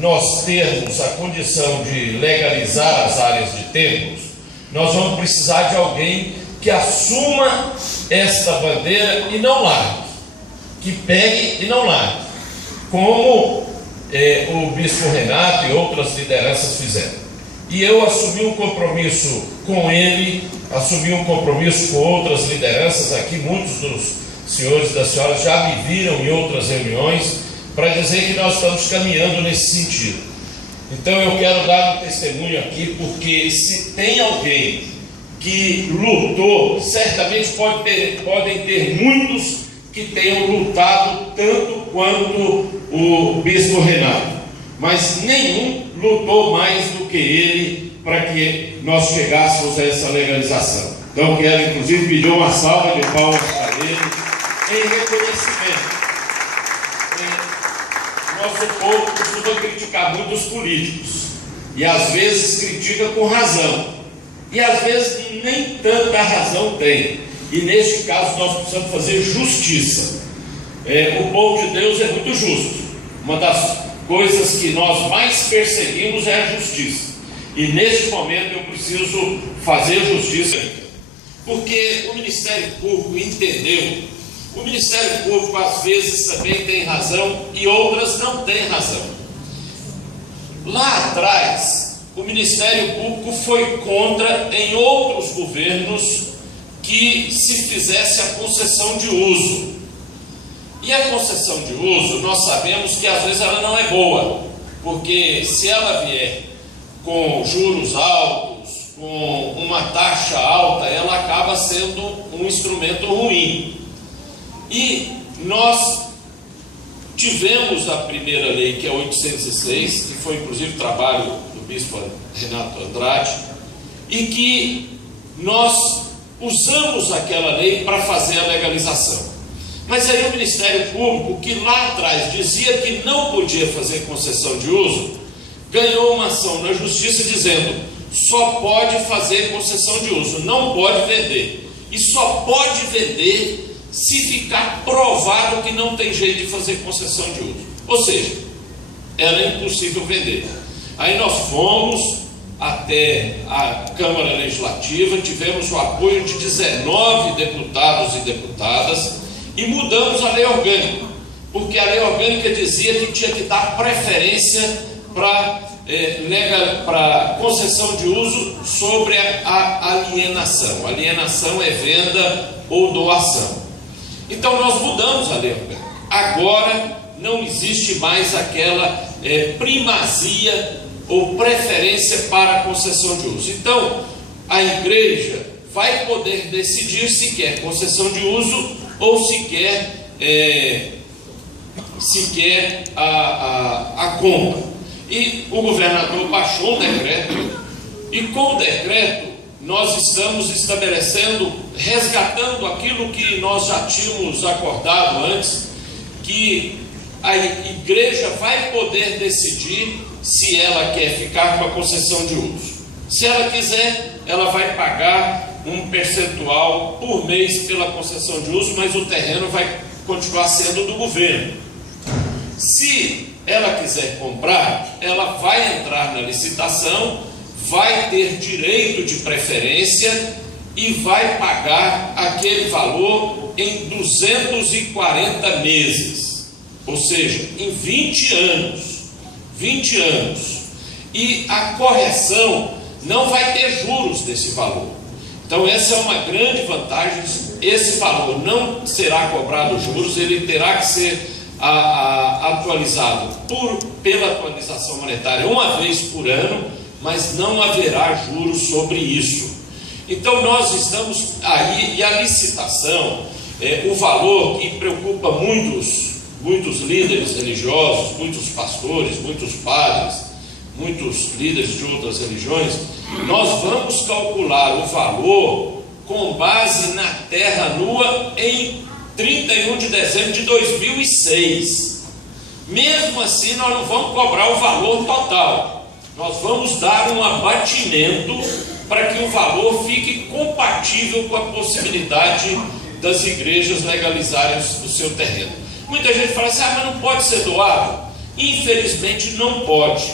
nós termos a condição de legalizar as áreas de templos, nós vamos precisar de alguém que assuma esta bandeira e não largue, que pegue e não largue, como o bispo Renato e outras lideranças fizeram. E eu assumi um compromisso com ele, assumi um compromisso com outras lideranças aqui. Muitos dos senhores e das senhoras já me viram em outras reuniões, para dizer que nós estamos caminhando nesse sentido. Então eu quero dar um testemunho aqui, porque se tem alguém que lutou, certamente podem ter muitos que tenham lutado tanto quanto o bispo Renato, mas nenhum lutou mais do que ele para que nós chegássemos a essa legalização. Então quero inclusive pedir uma salva de palmas para ele em reconhecimento. Nosso povo costuma criticar muito os políticos, e às vezes critica com razão, e às vezes nem tanta razão tem, e neste caso nós precisamos fazer justiça. O povo de Deus é muito justo. Uma das coisas que nós mais perseguimos é a justiça, e neste momento eu preciso fazer justiça, porque o Ministério Público entendeu. O Ministério Público às vezes também tem razão e outras não têm razão. Lá atrás, o Ministério Público foi contra em outros governos que se fizesse a concessão de uso. E a concessão de uso, nós sabemos que às vezes ela não é boa, porque se ela vier com juros altos, com uma taxa alta, ela acaba sendo um instrumento ruim. E nós tivemos a primeira lei, que é a 806, que foi inclusive trabalho do bispo Renato Andrade, e que nós usamos aquela lei para fazer a legalização. Mas aí o Ministério Público, que lá atrás dizia que não podia fazer concessão de uso, ganhou uma ação na Justiça dizendo: só pode fazer concessão de uso, não pode vender, e só pode vender se ficar provado que não tem jeito de fazer concessão de uso, ou seja, era impossível vender. Aí nós fomos até a Câmara Legislativa, tivemos o apoio de 19 deputados e deputadas e mudamos a lei orgânica, porque a lei orgânica dizia que tinha que dar preferência para concessão de uso sobre a alienação. Alienação é venda ou doação. Então nós mudamos a lei orgânica. Agora não existe mais aquela primazia ou preferência para a concessão de uso. Então a igreja vai poder decidir se quer concessão de uso ou se quer a compra. E o governador baixou um decreto, e com o decreto nós estamos estabelecendo, resgatando aquilo que nós já tínhamos acordado antes, que a igreja vai poder decidir se ela quer ficar com a concessão de uso. Se ela quiser, ela vai pagar um percentual por mês pela concessão de uso, mas o terreno vai continuar sendo do governo. Se ela quiser comprar, ela vai entrar na licitação, vai ter direito de preferência e vai pagar aquele valor em 240 meses, ou seja, em 20 anos. 20 anos. E a correção não vai ter juros desse valor. Então essa é uma grande vantagem. Esse valor não será cobrado juros, ele terá que ser atualizado pela atualização monetária uma vez por ano, mas não haverá juros sobre isso. Então nós estamos aí, e a licitação, o valor que preocupa muitos líderes religiosos, muitos pastores, muitos padres, muitos líderes de outras religiões, nós vamos calcular o valor com base na terra nua em 31 de dezembro de 2006. Mesmo assim, nós não vamos cobrar o valor total. Nós vamos dar um abatimento para que o valor fique compatível com a possibilidade das igrejas legalizarem o seu terreno. Muita gente fala assim: mas não pode ser doado. Infelizmente não pode,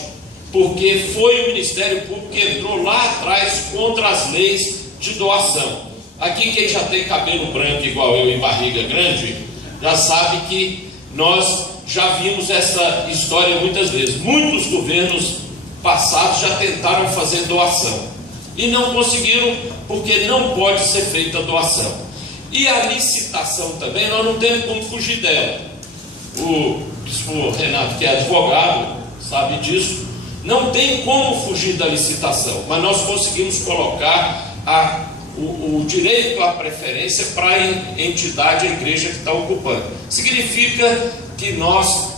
porque foi o Ministério Público que entrou lá atrás contra as leis de doação. Aqui quem já tem cabelo branco igual eu e barriga grande, já sabe que nós já vimos essa história muitas vezes. Muitos governos passados já tentaram fazer doação e não conseguiram, porque não pode ser feita a doação. E a licitação também, nós não temos como fugir dela. O bispo Renato, que é advogado, sabe disso. Não tem como fugir da licitação, mas nós conseguimos colocar o direito à preferência para a entidade, a igreja que está ocupando. Significa que nós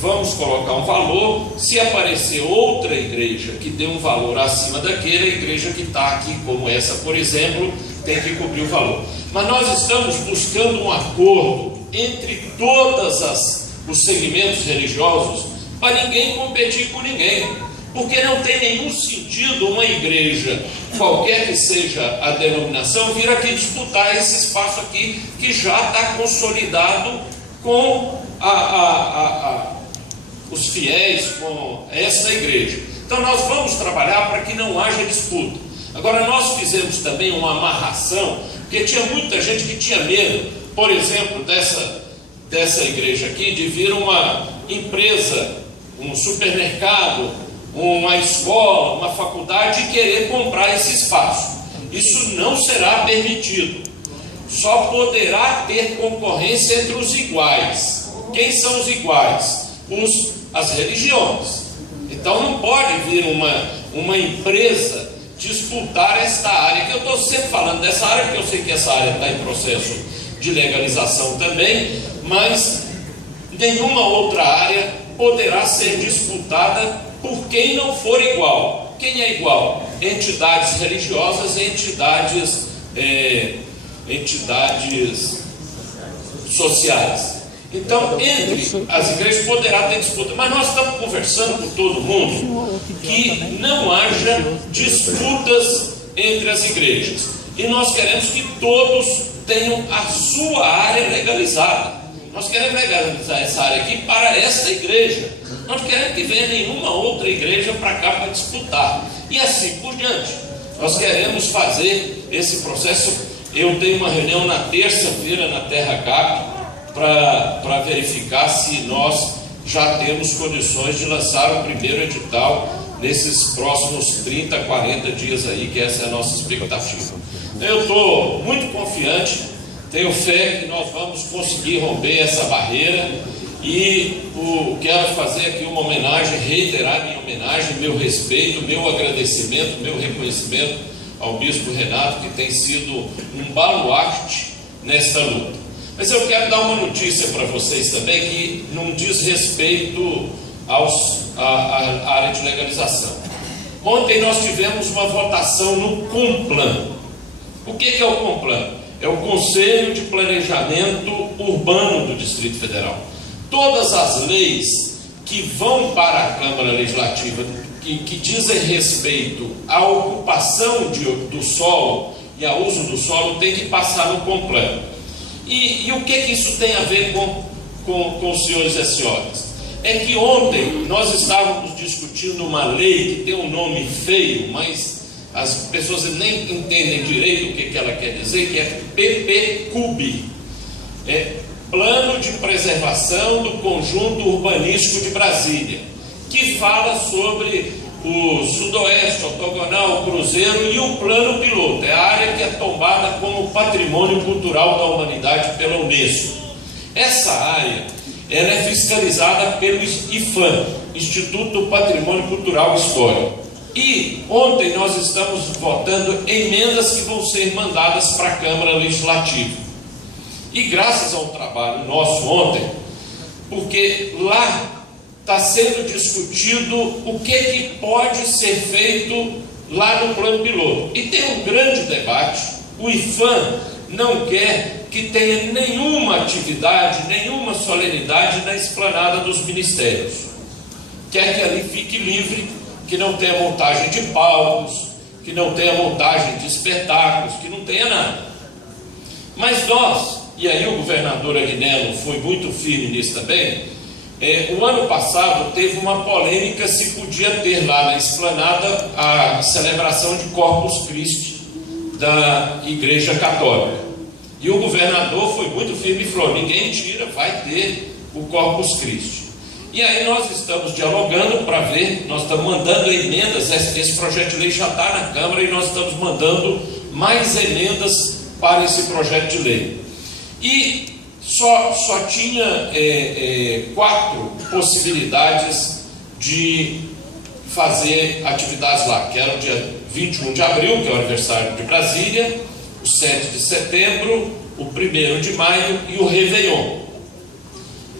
vamos colocar um valor. Se aparecer outra igreja que dê um valor acima daquele, a igreja que está aqui, como essa, por exemplo, tem que cobrir o valor. Mas nós estamos buscando um acordo entre todos os segmentos religiosos para ninguém competir com ninguém, porque não tem nenhum sentido uma igreja, qualquer que seja a denominação, vir aqui disputar esse espaço aqui que já está consolidado com os fiéis, com essa igreja. Então nós vamos trabalhar para que não haja disputa. Agora nós fizemos também uma amarração, porque tinha muita gente que tinha medo, por exemplo, dessa igreja aqui, de vir uma empresa, um supermercado, uma escola, uma faculdade e querer comprar esse espaço. Isso não será permitido. Só poderá ter concorrência entre os iguais. Quem são os iguais? As religiões. Então não pode vir uma empresa disputar esta área, que eu estou sempre falando dessa área, porque eu sei que essa área está em processo de legalização também, mas nenhuma outra área poderá ser disputada por quem não for igual. Quem é igual? Entidades religiosas e entidades sociais. Então, entre as igrejas poderá ter disputa, mas nós estamos conversando com todo mundo que não haja disputas entre as igrejas. E nós queremos que todos tenham a sua área legalizada. Nós queremos legalizar essa área aqui para esta igreja. Nós não queremos que venha nenhuma outra igreja para cá para disputar. E assim por diante. Nós queremos fazer esse processo. Eu tenho uma reunião na terça-feira na Terra Cap para verificar se nós já temos condições de lançar o primeiro edital nesses próximos 30, 40 dias aí, que essa é a nossa expectativa. Então, eu estou muito confiante, tenho fé que nós vamos conseguir romper essa barreira e quero fazer aqui uma homenagem, reiterar minha homenagem, meu respeito, meu agradecimento, meu reconhecimento ao bispo Renato, que tem sido um baluarte nesta luta. Mas eu quero dar uma notícia para vocês também, que não diz respeito à área de legalização. Ontem nós tivemos uma votação no CONPLAN. O que é o CONPLAN? É o Conselho de Planejamento Urbano do Distrito Federal. Todas as leis que vão para a Câmara Legislativa, que dizem respeito à ocupação do solo e ao uso do solo, tem que passar no CONPLAN. E o que isso tem a ver com os senhores e as senhoras? É que ontem nós estávamos discutindo uma lei que tem um nome feio, mas as pessoas nem entendem direito o que ela quer dizer, que é PPCUB. É Plano de Preservação do Conjunto Urbanístico de Brasília, que fala sobre o Sudoeste, Ortogonal, o Cruzeiro e o Plano Piloto. É a área que é tombada como Patrimônio Cultural da Humanidade pela Unesco. Essa área ela é fiscalizada pelo IFAM, Instituto do Patrimônio Cultural Histórico. E ontem nós estamos votando emendas que vão ser mandadas para a Câmara Legislativa. E graças ao trabalho nosso ontem, porque lá está sendo discutido o que pode ser feito lá no plano piloto. E tem um grande debate. O IFAM não quer que tenha nenhuma atividade, nenhuma solenidade na esplanada dos ministérios. Quer que ali fique livre, que não tenha montagem de palcos, que não tenha montagem de espetáculos, que não tenha nada. Mas nós, e aí o governador Agnello foi muito firme nisso também, O ano passado teve uma polêmica se podia ter lá na esplanada a celebração de Corpus Christi da Igreja Católica. E o governador foi muito firme e falou: ninguém tira, vai ter o Corpus Christi. E aí nós estamos dialogando para ver, nós estamos mandando emendas, esse projeto de lei já está na Câmara e nós estamos mandando mais emendas para esse projeto de lei. E só tinha 4 possibilidades de fazer atividades lá, que era o dia 21 de abril, que é o aniversário de Brasília, o 7 de setembro, o 1º de maio e o Réveillon.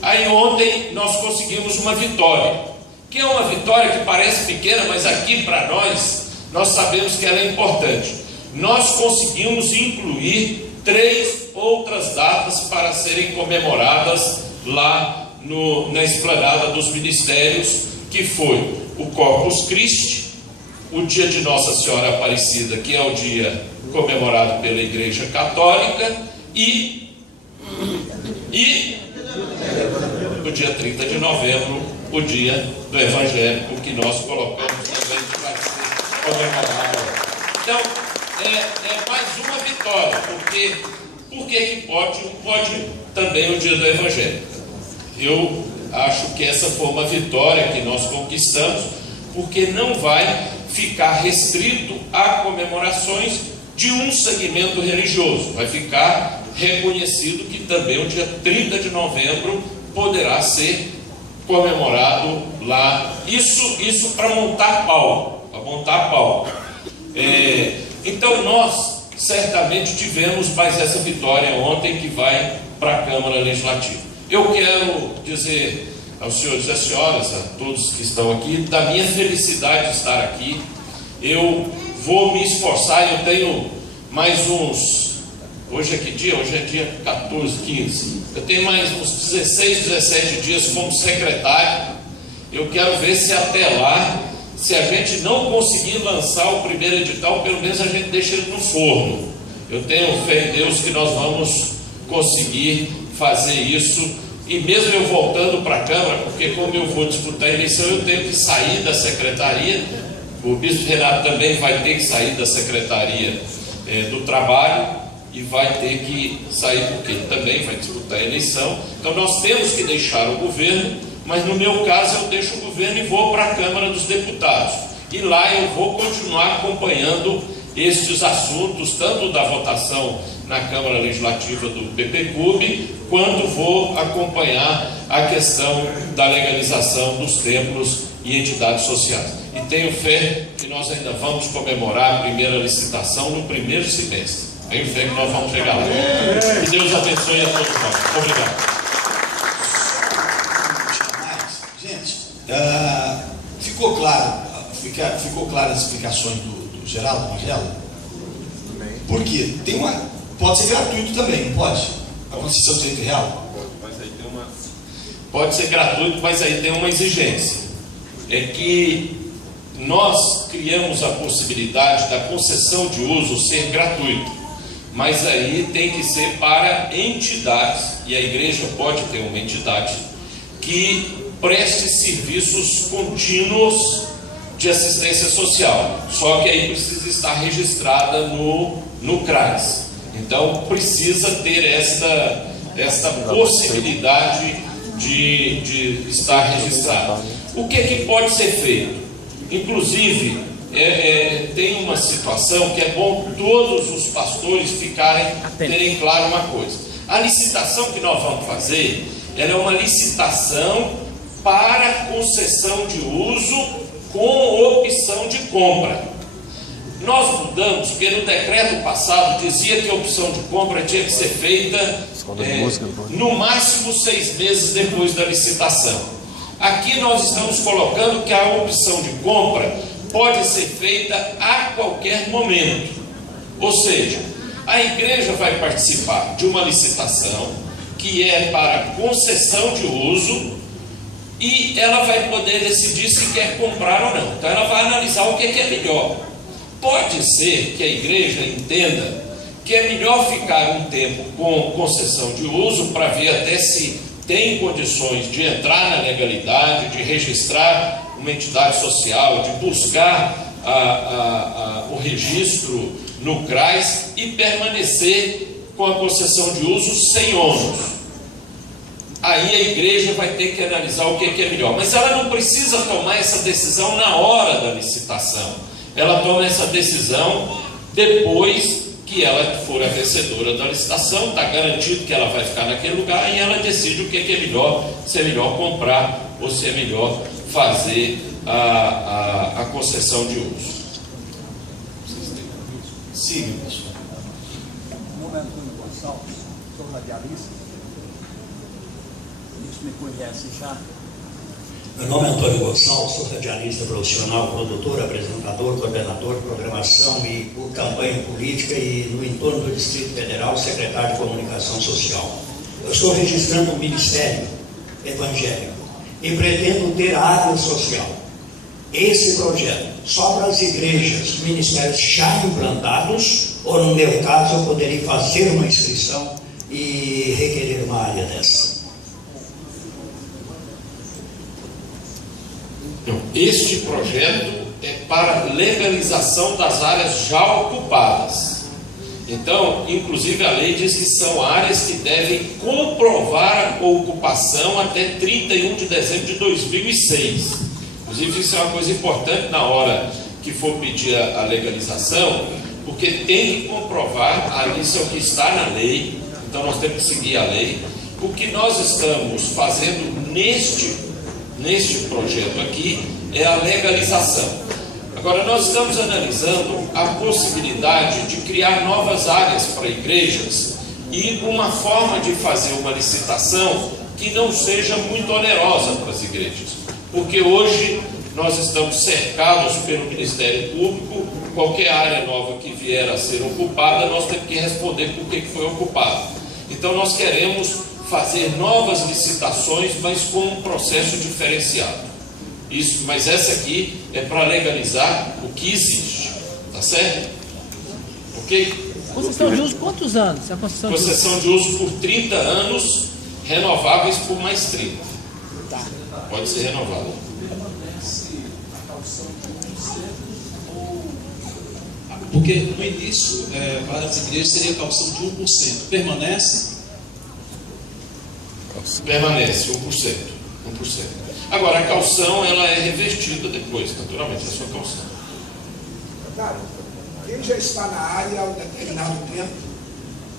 Aí ontem nós conseguimos uma vitória, que é uma vitória que parece pequena, mas aqui para nós sabemos que ela é importante. Nós conseguimos incluir 3 outras datas para serem comemoradas lá na esplanada dos ministérios, que foi o Corpus Christi, o dia de Nossa Senhora Aparecida, que é o dia comemorado pela Igreja Católica, e o dia 30 de novembro, o dia do Evangélico, que nós colocamos também que vai ser comemorado. Então, é mais uma vitória, porque por que pode também o dia do Evangélico? Eu acho que essa foi uma vitória que nós conquistamos, porque não vai ficar restrito a comemorações de um segmento religioso, vai ficar reconhecido que também o dia 30 de novembro poderá ser comemorado lá. Isso para montar pau, então nós certamente tivemos mais essa vitória ontem, que vai para a Câmara Legislativa. Eu quero dizer aos senhores e às senhoras, a todos que estão aqui, da minha felicidade de estar aqui. Eu vou me esforçar, eu tenho mais uns, hoje é que dia? Hoje é dia 14, 15, eu tenho mais uns 16, 17 dias como secretário. Eu quero ver se até lá, se a gente não conseguir lançar o primeiro edital, pelo menos a gente deixa ele no forno. Eu tenho fé em Deus que nós vamos conseguir fazer isso. E mesmo eu voltando para a Câmara, porque como eu vou disputar a eleição, eu tenho que sair da secretaria. O bispo Renato também vai ter que sair da secretaria do trabalho e vai ter que sair porque ele também vai disputar a eleição. Então nós temos que deixar o governo, mas no meu caso eu deixo o governo e vou para a Câmara dos Deputados. E lá eu vou continuar acompanhando estes assuntos, tanto da votação na Câmara Legislativa do PPCUB, quanto vou acompanhar a questão da legalização dos templos e entidades sociais. E tenho fé que nós ainda vamos comemorar a primeira licitação no primeiro semestre. Tenho fé que nós vamos chegar lá. Que Deus abençoe a todos nós. Obrigado. Gente, ficou claras as explicações do Geraldo Magela? Porque pode ser gratuito também, não pode? A concessão de direito real? Pode ser gratuito, mas aí tem uma exigência. É que nós criamos a possibilidade da concessão de uso ser gratuito, mas aí tem que ser para entidades, e a igreja pode ter uma entidade que preste serviços contínuos de assistência social, só que aí precisa estar registrada no CRAS. Então precisa ter esta possibilidade de estar registrado. O que pode ser feito? Inclusive, tem uma situação que é bom todos os pastores terem claro uma coisa. A licitação que nós vamos fazer, ela é uma licitação para concessão de uso com opção de compra. Nós mudamos, porque no decreto passado dizia que a opção de compra tinha que ser feita no máximo 6 meses depois da licitação. Aqui nós estamos colocando que a opção de compra pode ser feita a qualquer momento. Ou seja, a igreja vai participar de uma licitação que é para concessão de uso e ela vai poder decidir se quer comprar ou não. Então ela vai analisar o que é melhor. Pode ser que a igreja entenda que é melhor ficar um tempo com concessão de uso para ver até se tem condições de entrar na legalidade, de registrar uma entidade social, de buscar o registro no CRAS e permanecer com a concessão de uso sem ônus. Aí a igreja vai ter que analisar o que é melhor. Mas ela não precisa tomar essa decisão na hora da licitação. Ela toma essa decisão depois que ela for a vencedora da licitação, está garantido que ela vai ficar naquele lugar e ela decide o que é melhor, se é melhor comprar ou se é melhor fazer a concessão de uso. Sim, pessoal. Meu nome é Antônio Gonçalves, sou radialista. Isso me conhece já. Meu nome é Antônio Gonçalves, sou radialista profissional, produtor, apresentador, coordenador de programação e campanha política e no entorno do Distrito Federal, secretário de Comunicação Social. Eu estou registrando um ministério evangélico e pretendo ter a área social. Esse projeto, só para as igrejas, ministérios já implantados, ou no meu caso eu poderia fazer uma inscrição e requerer uma área dessa? Este projeto é para legalização das áreas já ocupadas. Então, inclusive a lei diz que são áreas que devem comprovar a ocupação até 31 de dezembro de 2006. Inclusive isso é uma coisa importante na hora que for pedir a legalização, porque tem que comprovar, isso é o que está na lei, então nós temos que seguir a lei. O que nós estamos fazendo neste projeto aqui é a legalização. Agora nós estamos analisando a possibilidade de criar novas áreas para igrejas e uma forma de fazer uma licitação que não seja muito onerosa para as igrejas, porque hoje nós estamos cercados pelo Ministério Público. Qualquer área nova que vier a ser ocupada, nós temos que responder por que foi ocupada. Então nós queremos fazer novas licitações, mas com um processo diferenciado. Isso, mas essa aqui é para legalizar o que existe, tá certo? Ok? Concessão de uso, quantos anos? A concessão de uso por 30 anos, renováveis por mais 30. Tá. Pode ser renovado. Porque no início, para as igrejas, seria a calção de 1%. Permanece? Permanece 1%. Agora, a calção ela é revertida depois, naturalmente, é só calção. Cara, quem já está na área há um determinado tempo,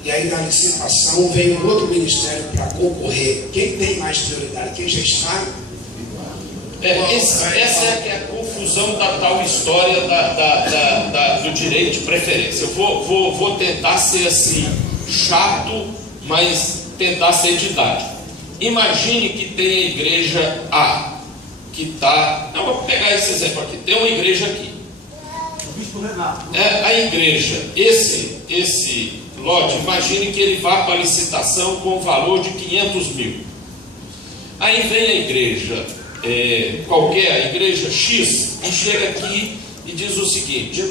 e aí na licitação vem um outro ministério para concorrer, quem tem mais prioridade? Quem já está? Essa é a confusão da tal história do direito de preferência. Eu vou tentar ser assim, chato, mas tentar ser didático. Imagine que tem a igreja A, que está... Não, vou pegar esse exemplo aqui. Tem uma igreja aqui. A igreja, esse lote, imagine que ele vá para a licitação com o valor de 500 mil. Aí vem a igreja, a igreja X, e chega aqui e diz o seguinte: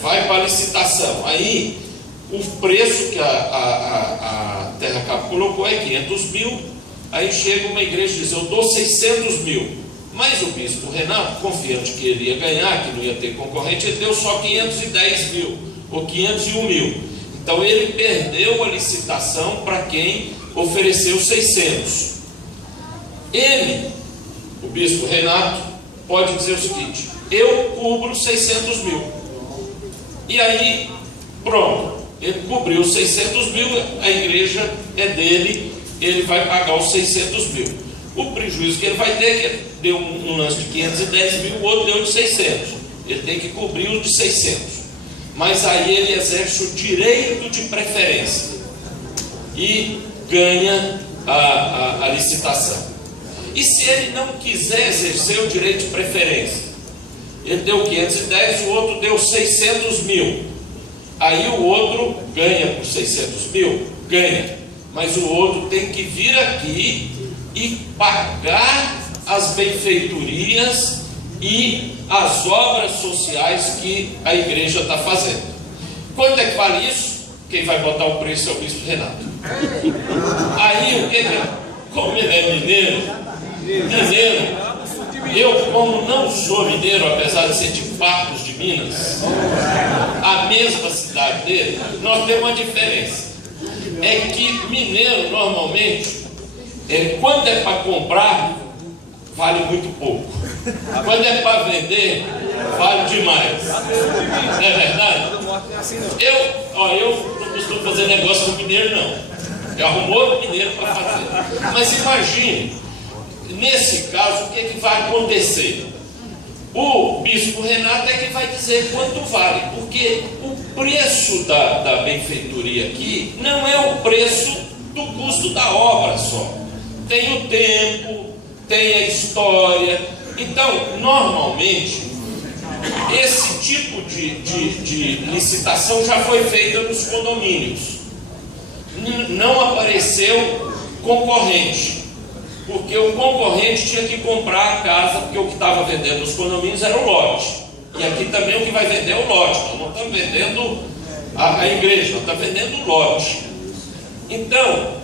vai para a licitação. Aí o preço que a Terra Cap colocou é 500 mil. Aí chega uma igreja e diz: eu dou 600 mil. Mas o bispo Renato, confiante que ele ia ganhar, que não ia ter concorrente, ele deu só 510 mil ou 501 mil. Então ele perdeu a licitação para quem ofereceu 600. Ele, o bispo Renato, pode dizer o seguinte: eu cubro 600 mil. E aí, pronto, ele cobriu 600 mil, a igreja é dele, ele vai pagar os 600 mil. O prejuízo que ele vai ter, que ele deu um lance de 510 mil, o outro deu de 600. Ele tem que cobrir os de 600. Mas aí ele exerce o direito de preferência e ganha a licitação. E se ele não quiser exercer o direito de preferência, ele deu 510, o outro deu 600 mil. Aí o outro ganha por 600 mil? Ganha. Mas o outro tem que vir aqui e pagar as benfeitorias e as obras sociais que a igreja está fazendo. Quanto é que vale isso? Quem vai botar o preço é o bispo Renato. Aí o que é? como ele é mineiro, eu, como não sou mineiro, apesar de ser de Patos de Minas, a mesma cidade dele, nós temos uma diferença. É que mineiro, normalmente, quando é para comprar, vale muito pouco. Quando é para vender, vale demais. Não é verdade? Eu não costumo fazer negócio com mineiro, não. Eu arrumou mineiro para fazer. Mas imagine, nesse caso, o que é que vai acontecer? O bispo Renato é que vai dizer quanto vale, porque o preço da benfeitoria aqui não é o preço do custo da obra só. Tem o tempo, tem a história. Então, normalmente, esse tipo de licitação já foi feita nos condomínios. Não apareceu concorrente, porque o concorrente tinha que comprar a casa, porque o que estava vendendo nos condomínios era o lote. E aqui também o que vai vender é o lote. Nós não estamos vendendo a igreja, nós estamos vendendo o lote. Então,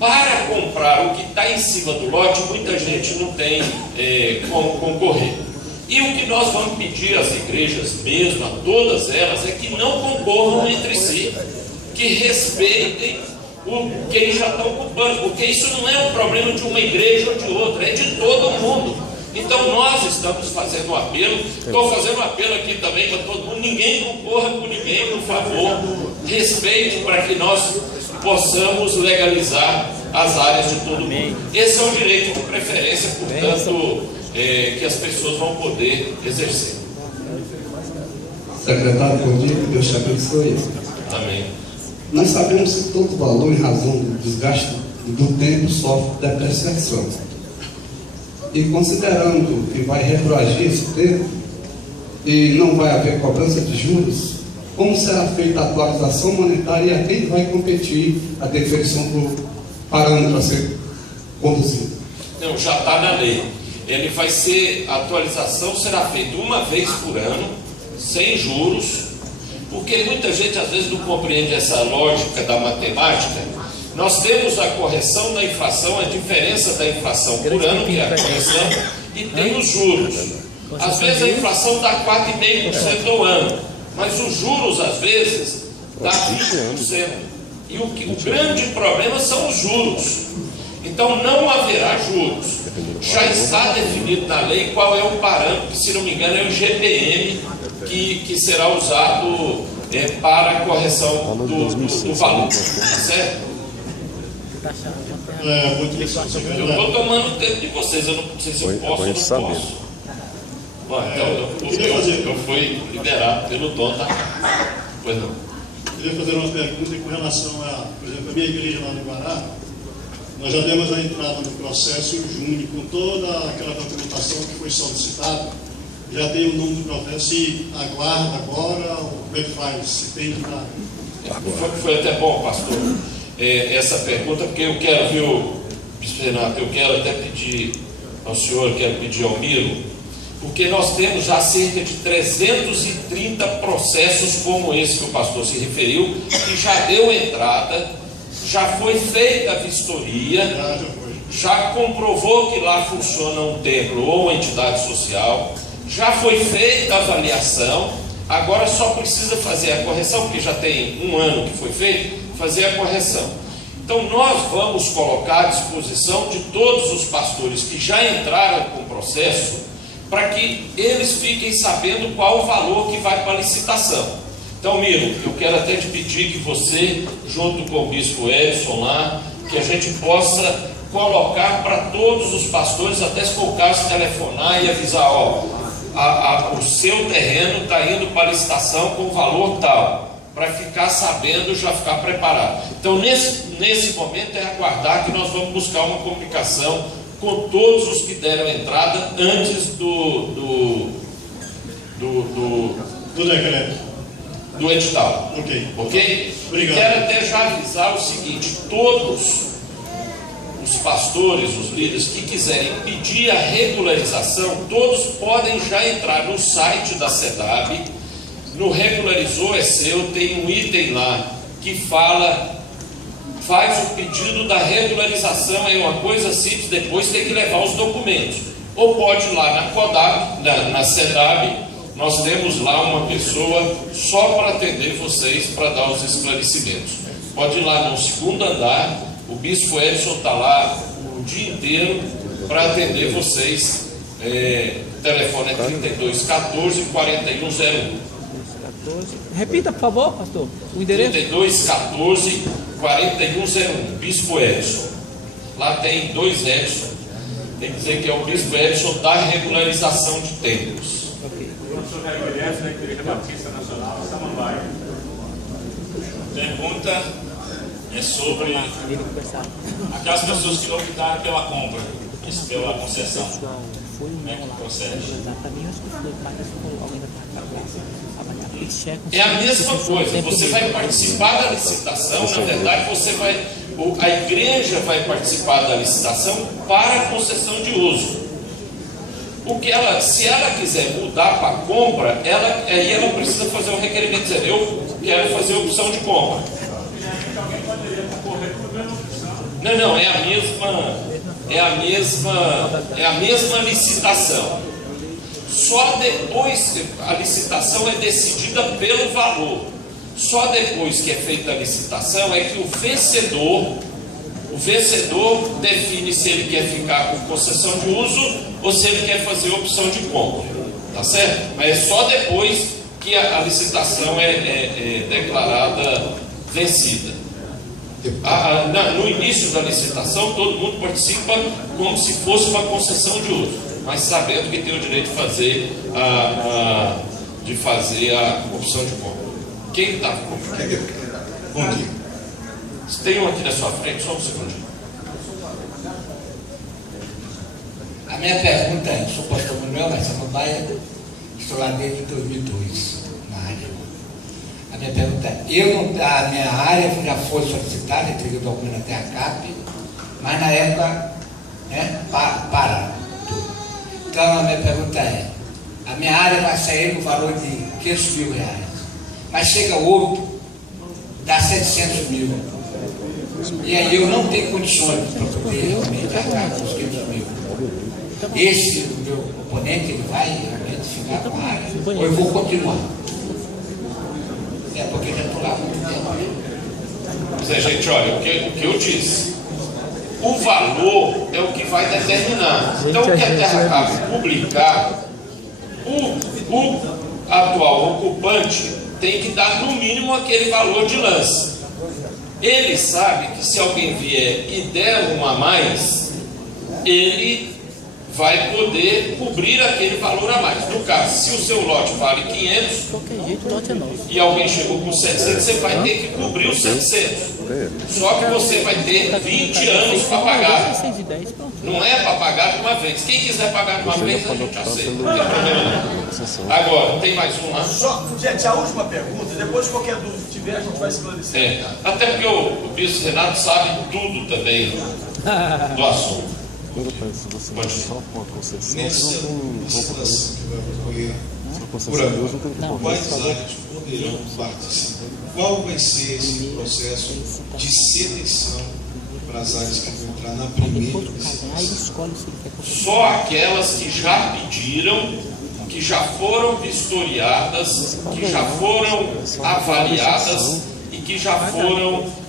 para comprar o que está em cima do lote, muita gente não tem como concorrer. E o que nós vamos pedir às igrejas mesmo, a todas elas, é que não concorram entre si, que respeitem quem já está ocupando, porque isso não é um problema de uma igreja ou de outra, é de todo mundo. Então nós estamos fazendo um apelo, estou fazendo um apelo aqui também para todo mundo, ninguém concorra com ninguém, por favor, respeite para que nós possamos legalizar as áreas de todo mundo. Esse é um direito de preferência, portanto, que as pessoas vão poder exercer. Secretário, bom dia, que Deus te abençoe. Amém. Nós sabemos que todo valor, em razão do desgaste do tempo, sofre depreciação. E considerando que vai retroagir esse tempo e não vai haver cobrança de juros, como será feita a atualização monetária e a quem vai competir a definição do parâmetro a ser conduzido? Não, já está na lei. Ele vai ser, a atualização será feita uma vez por ano, sem juros, porque muita gente às vezes não compreende essa lógica da matemática. Nós temos a correção da inflação, a diferença da inflação por ano, que é a correção, e tem os juros. Às vezes a inflação dá 4,5% ao ano, mas os juros às vezes dá 20%. E o grande problema são os juros. Então não haverá juros. Já está definido na lei qual é o parâmetro, que se não me engano é o IGPM, que será usado para a correção do valor. Certo? Eu estou tomando tempo de vocês, eu não sei se eu posso ou não posso. Bom, então, eu fui liberado pelo dom, tá? Pois não. Eu queria fazer uma pergunta com relação a, por exemplo, a minha igreja lá no Guará. Nós já demos a entrada no processo em junho, com toda aquela documentação que foi solicitada. Já tem o número do processo, se aguarda agora, ou como é que faz? Se tem que dar. Foi até bom, pastor, essa pergunta, porque eu quero, viu, bispo Renato, eu quero até pedir ao senhor, quero pedir ao Miro, porque nós temos já cerca de 330 processos como esse que o pastor se referiu, que já deu entrada, já foi feita a vistoria, já comprovou que lá funciona um templo ou uma entidade social, já foi feita a avaliação, agora só precisa fazer a correção, porque já tem um ano que foi feito, fazer a correção. Então nós vamos colocar à disposição de todos os pastores que já entraram com o processo, para que eles fiquem sabendo qual o valor que vai para a licitação. Então, Miro, eu quero até te pedir que você, junto com o bispo Edson lá, que a gente possa colocar para todos os pastores, até se for o caso, telefonar e avisar, o seu terreno está indo para a licitação com valor tal, para ficar sabendo, já ficar preparado. Então, nesse momento é aguardar que nós vamos buscar uma comunicação com todos os que deram entrada antes do decreto. Do edital. Ok? Obrigado. Quero até já avisar o seguinte: todos os pastores, os líderes que quiserem pedir a regularização, todos podem já entrar no site da CEDAB, no Regularizou é Seu, tem um item lá que fala faz o pedido da regularização, é uma coisa simples, depois tem que levar os documentos. Ou pode ir lá na CODAB, na SEDAB, nós temos lá uma pessoa só para atender vocês, para dar os esclarecimentos. Pode ir lá no segundo andar, o Bispo Edson está lá o dia inteiro para atender vocês. O telefone é 3214 4101. Repita, por favor, pastor, o endereço. 3214 4101, Bispo Edson. Lá tem 2 Edson. Tem que dizer que é o Bispo Edson da regularização de templos. Professor Jair Guilherme, da Igreja Batista Nacional, Samambaia. Pergunta é sobre aquelas pessoas que optaram pela compra, pela concessão. Como é que procede? É a mesma coisa, você vai participar da licitação, na verdade a igreja vai participar da licitação para a concessão de uso. Se ela quiser mudar para compra, aí ela precisa fazer um requerimento dizendo, eu quero fazer opção de compra. Não, é a mesma licitação. Só depois, a licitação é decidida pelo valor. Só depois que é feita a licitação é que o vencedor define se ele quer ficar com concessão de uso ou se ele quer fazer opção de compra. Tá certo? Mas é só depois que a licitação é declarada vencida. No início da licitação, todo mundo participa como se fosse uma concessão de uso, mas sabendo que tem o direito de fazer a opção de compra. Quem está? Bom dia. Tem um aqui na sua frente, só um segundinho. A minha pergunta é, sou pastor Manuel da Samambaia, estou lá desde 2002, na área. A minha pergunta é, a minha área já foi solicitada, entreguei o documento até a CAP, mas na época, pararam tudo. Então a minha pergunta é, a minha área vai sair no valor de 500 mil reais, mas chega outro, dá 700 mil. E aí eu não tenho condições para poder realmente arcar com os 500 mil. Esse, o meu oponente, ele vai realmente ficar com a área, ou eu vou continuar. Porque já estou lá há muito tempo. Mas, gente, olha, o que eu disse, o valor é o que vai determinar. Então, o que a Terra Cap publicar, o atual ocupante tem que dar no mínimo aquele valor de lance. Ele sabe que se alguém vier e der um a mais, ele vai poder cobrir aquele valor a mais. No caso, se o seu lote vale 500 e alguém chegou com 700, você vai ter que cobrir os 700. Só que você vai ter 20 anos para pagar. Não é para pagar de uma vez. Quem quiser pagar de uma vez, a gente aceita. Não tem problema não. Agora, tem mais um lá? Gente, a última pergunta, depois qualquer dúvida que tiver, a gente vai esclarecer. Até porque o Bispo Renato sabe tudo também do assunto. Nessa licitação que vai ocorrer por agora, quais áreas poderão participar? Qual vai ser esse processo de seleção para as áreas que vão entrar na primeira licitação? Só aquelas que já pediram, que já foram vistoriadas, que já foram avaliadas e que já foram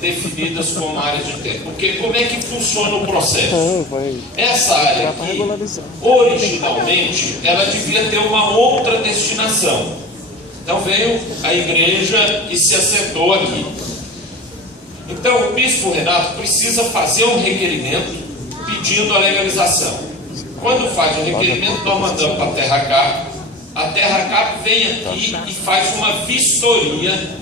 definidas como áreas de tempo. Porque como é que funciona o processo? Essa área aqui, originalmente, ela devia ter uma outra destinação. Então veio a igreja e se assentou aqui. Então o Bispo Renato precisa fazer um requerimento pedindo a legalização. Quando faz o requerimento, nós mandamos para a Terra Cap. A Terra Cap vem aqui e faz uma vistoria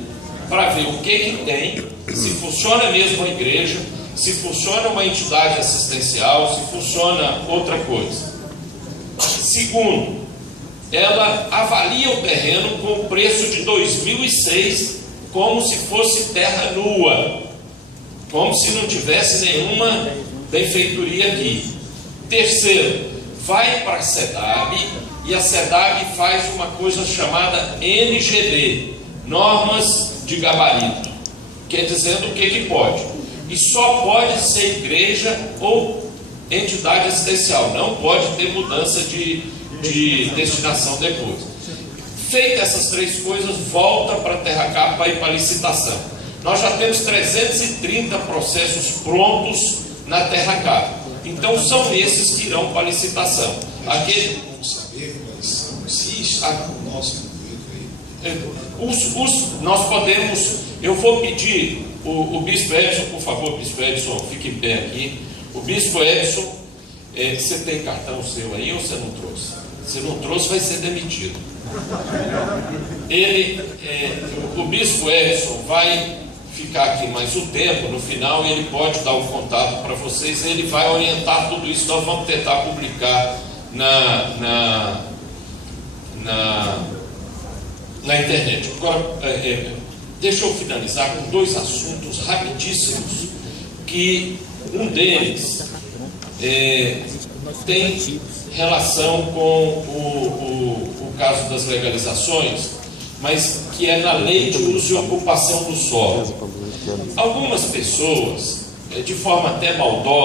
para ver o que tem, se funciona mesmo a igreja, se funciona uma entidade assistencial, se funciona outra coisa. Segundo, ela avalia o terreno com o preço de 2006 como se fosse terra nua, como se não tivesse nenhuma benfeitoria aqui. Terceiro, vai para a SEDAB e a SEDAB faz uma coisa chamada NGD, normas de gabarito. que é dizendo o que pode. E só pode ser igreja ou entidade assistencial, não pode ter mudança de destinação depois. Feitas essas três coisas, volta para a Terra Capa e para a licitação. Nós já temos 330 processos prontos na Terra Capa. Então são esses que irão para a licitação. Aquele... Vamos saber quais são, se está no nosso documento aí. Nós podemos, eu vou pedir, o Bispo Edson, por favor, Bispo Edson, fique em pé aqui. O Bispo Edson, você tem cartão seu aí ou você não trouxe? Se não trouxe, vai ser demitido. O Bispo Edson vai ficar aqui mais um tempo, no final ele pode dar um contato para vocês, ele vai orientar tudo isso, nós vamos tentar publicar na internet. Agora, deixa eu finalizar com dois assuntos rapidíssimos, que um deles tem relação com o caso das legalizações, mas que é na lei de uso e ocupação do solo. Algumas pessoas, de forma até maldosa,